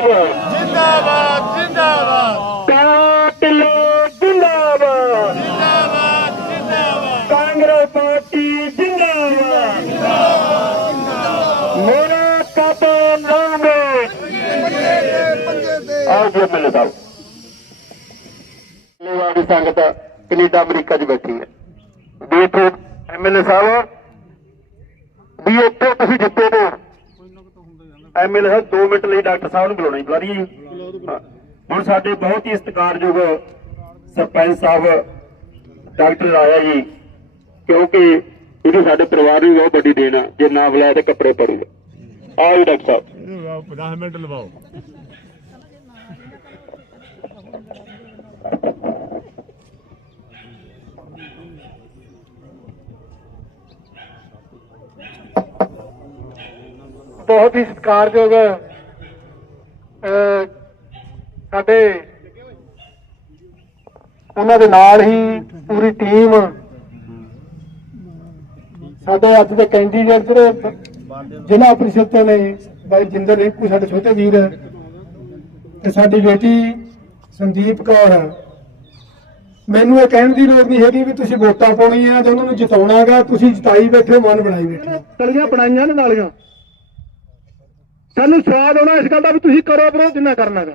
ਜਿੰਦਾਬਾਦ ਜਿੰਦਾਬਾਦ। ਜਿੰਦਾਬਾਦ ਕਾਟਲੇ ਜਿੰਦਾਬਾਦ ਜਿੰਦਾਬਾਦ ਜਿੰਦਾਬਾਦ ਕਾਂਗਰਸ ਪਾਰਟੀ ਜਿੰਦਾਬਾਦ। ਮੇਰਾ ਕਾਤਾ ਲਾਂਗੇ ਆਓ ਜੀ, ਮਿਲ ਸਾਹਿਬ ਲੇਵਾੜੀ ਸੰਗਤ। ਕੈਨੇਡਾ, ਅਮਰੀਕਾ 'ਚ ਬੈਠੀ ਹੈ। ਵੀ ਇੱਥੇ ਐਮਐਲਏ ਸਾਹਿਬ, ਵੀ ਇੱਥੇ ਤੁਸੀਂ ਜਿੱਤੇ ਹੋ ਐਮਐਲਏ ਸਾਹਿਬ 2 ਮਿੰਟ ਲਈ ਡਾਕਟਰ ਸਾਹਿਬ ਨੂੰ ਬੁਲਾਉਣਾ ਜੀ ਬੁਲਾ ਰਹੀ ਹਾਂ। ਹੁਣ ਸਾਡੇ ਬਹੁਤ ਹੀ ਸਤਿਕਾਰਯੋਗ ਸਰਪੰਚ ਸਾਹਿਬ ਡਾਕਟਰ ਆਇਆ ਜੀ ਕਿਉਂਕਿ ਇਹਦੀ ਸਾਡੇ ਪਰਿਵਾਰ ਨੂੰ ਬਹੁਤ ਵੱਡੀ ਦੇਣ ਆ ਜੇ ਨਾ ਬੁਲਾਇਆ ਤੇ ਕੱਪੜੇ ਪੜੂਗਾ ਆਓ ਡਾਕਟਰ ਸਾਹਿਬ। 10 ਮਿੰਟ ਲਵਾਓ। ਬਹੁਤ ਹੀ ਸਤਿਕਾਰਯੋਗ ਅਹ, ਸਾਡੇ ਉਹਨਾਂ ਦੇ ਨਾਲ ਹੀ ਪੂਰੀ ਟੀਮ ਸਾਡੇ ਅੱਜ ਦੇ ਕੈਂਡੀਡੇਟ ਜਿਹੜੇ ਜ਼ਿਲ੍ਹਾ ਪ੍ਰੀਸ਼ਦ ਤੋਂ ਨੇ ਬਾਈ ਜਿੰਦਰ ਰਿੰਕੂ ਸਾਡੇ ਛੋਟੇ ਵੀਰ ਤੇ ਸਾਡੀ ਬੇਟੀ ਸੰਦੀਪ ਕੌਰ ਮੈਨੂੰ ਇਹ ਕਹਿਣ ਦੀ ਲੋੜ ਨਹੀਂ ਹੈਗੀ ਵੀ ਤੁਸੀਂ ਵੋਟਾਂ ਪਾਉਣੀਆਂ ਜਾਂ ਉਹਨਾਂ ਨੂੰ ਜਿਤਾਉਣਾਗਾ ਤੁਸੀਂ ਜਿਤਾਈ ਬੈਠੇ ਮਨ ਬਣਾਈ ਬੈਠੇ ਹੋ। ਬਣਾਈਆਂ ਨੇ ਨਾਲੀਆਂ ਸਾਨੂੰ ਸਵਾਦ ਆਉਣਾ ਇਸ ਗੱਲ ਦਾ ਵੀ ਤੁਸੀਂ ਕਰੋ ਬਰੋ ਜਿੰਨਾ ਕਰਨਾਗਾ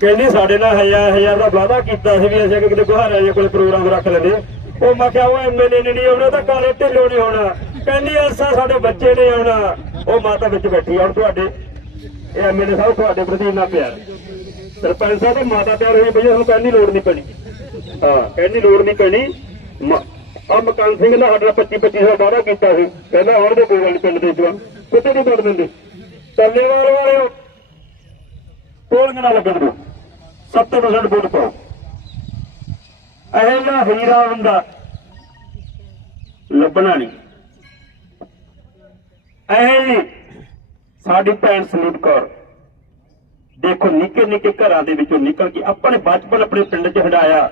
ਕਹਿੰਦੇ ਸਾਡੇ ਨਾਲ ਹਜ਼ਾਰ ਹਜ਼ਾਰ ਦਾ ਵਾਅਦਾ ਕੀਤਾ ਸੀ ਵੀ ਅਸੀਂ ਕਿਤੇ ਗੁਹਾਰਾ ਜੀ ਕੋਲ ਪ੍ਰੋਗਰਾਮ ਰੱਖ ਲੈਂਦੇ। ਉਹ ਮੈਂ ਕਿਹਾ ਉਹ ਐਮਐਲਏ ਨੇ ਨਹੀਂ ਆਉਣਾ ਤਾਂ ਕਾਲੇ ਢਿੱਲੋਂ ਨਹੀਂ ਆਉਣਾ। ਕਹਿੰਦੀ ਅਰਸਾ ਸਾਡੇ ਬੱਚੇ ਨੇ ਆਉਣਾ। ਉਹ ਮਾਤਾ ਵਿੱਚ ਬੈਠੀ ਆ ਤੁਹਾਡੇ ਇਹ ਐਮਐਲਏ ਸਾਹਿਬ ਤੁਹਾਡੇ ਪ੍ਰਤੀ ਇੰਨਾ ਪਿਆਰ। ਸਰਪੰਚ ਸਾਹਿਬ ਤੇ ਮਾਤਾ ਪਿਆਰ ਹੋਈ ਬਈ ਸਾਨੂੰ ਕਹਿੰਦੀ ਲੋੜ ਨਹੀਂ ਪੈਣੀ। ਹਾਂ, ਕਹਿੰਦੀ ਲੋੜ ਨਹੀਂ ਪੈਣੀ। ਆ ਮਕਾਨ ਸਿੰਘ ਦਾ ਸਾਡਾ 25 25 ਸਾਲ ਵਾਅਦਾ ਕੀਤਾ ਸੀ। ਕਹਿੰਦਾ ਹੁਣ ਦੇ ਗੋਗਲ ਪਿੰਡ ਦੇ ਜਵਾਨ ਕਿਤੇ ਨਹੀਂ ਵੜ ਦਿੰਦੇ? ਟੱਲੇਵਾਲ ਵਾਲਿਓ। ਪੋਲਿੰਗ ਨਾਲ ਲੱਗਣ ਦਿਓ। 70% ਵੋਟ ਪਾਓ। ਇਹ ਹੀਰਾ ਹੁੰਦਾ, ਲੱਭਣਾ ਨਹੀਂ। ਇਹ ਸਾਡੀ ਭੈਣ ਸੰਦੀਪ ਕੌਰ। ਦੇਖੋ ਨਿੱਕੇ ਨਿੱਕੇ ਘਰਾਂ ਦੇ ਵਿੱਚੋਂ ਨਿਕਲ ਕੇ ਆਪਣੇ ਬਚਪਨ ਆਪਣੇ ਪਿੰਡ 'ਚ ਹੰਡਾਇਆ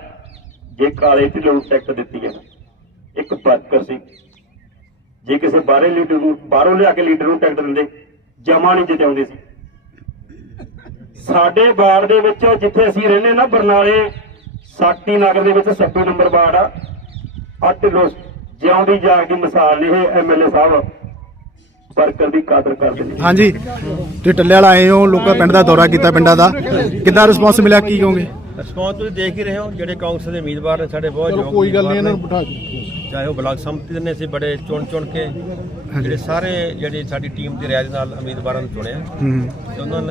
ਜੇ ਕਾਲੇ ਤੇ ਲੋਕ ਟੈਕਸ ਦਿੱਤੀ ਹੈ। ਇੱਕ ਵਰਕਰ ਸੀ। ਜੇ ਕਿਸੇ ਬਾਹਰੇ ਲੀਡਰ ਨੂੰ ਬਾਹਰੋਂ ਲਿਆ ਕੇ ਲੀਡਰ ਨੂੰ ਟਿਕਟ ਦਿੰਦੇ। ਜਮਾ ਨਹੀਂ ਜਿਤਾਉਂਦੇ ਸੀ। ਸਾਡੇ ਵਾਰਡ ਦੇ ਵਿੱਚ ਜਿੱਥੇ ਅਸੀਂ ਰਹਿੰਦੇ ਨਾ, ਬਰਨਾਲੇ ਸਾਕਤੀ ਨਗਰ ਦੇ ਵਿੱਚ 26 ਨੰਬਰ ਵਾਰਡ ਆ। ਆ ਢਿੱਲੋਂ ਜਿਉਂਦੀ ਜਾਗਦੀ ਮਿਸਾਲ ਨੇ ਇਹ ਐਮਐਲਏ ਸਾਹਿਬ। ਵਰਕਰ ਦੀ ਕਾਦਰ ਕਰਦੇ ਨੇ। ਹਾਂਜੀ, ਤੁਸੀਂ ਟੱਲੇ ਵਾਲਾ ਆਏ ਹੋ, ਲੋਕਾਂ ਪਿੰਡ ਦਾ ਦੌਰਾ ਕੀਤਾ, ਪਿੰਡਾਂ ਦਾ। ਕਿੱਦਾਂ ਰਿਸਪੌਂਸ ਮਿਲਿਆ, ਕੀ ਕਹੋਗੇ? ਰਿਸਪੌਂਸ ਤੁਸੀਂ ਦੇਖ ਹੀ ਰਹੇ ਹੋ ਜਿਹੜੇ ਕਾਂਗਰਸ ਦੇ ਉਮੀਦਵਾਰ ਨੇ ਸਾਡੇ ਬਹੁਤ ਚਲੋ ਯੋਗ ਕੋਈ ਗੱਲ ਨਹੀਂ ਇਹਨਾਂ ਨੂੰ। ਬਿਠਾ ਦਿਓ। ਚਾਹੇ ਉਹ ਬਲਾਕ ਸੰਮਤੀ ਦੇ ਨੇ ਸੀ ਬੜੇ ਚੁਣ ਚੁਣ ਕੇ ਜਿਹੜੇ ਸਾਰੇ ਜਿਹੜੀ ਸਾਡੀ ਟੀਮ ਦੀ ਰਾਜ ਨਾਲ ਉਮੀਦਵਾਰਾਂ ਨੂੰ ਚੁਣਿਆ। ਹੂੰ। ਤੇ ਉਹਨਾਂ ਨੇ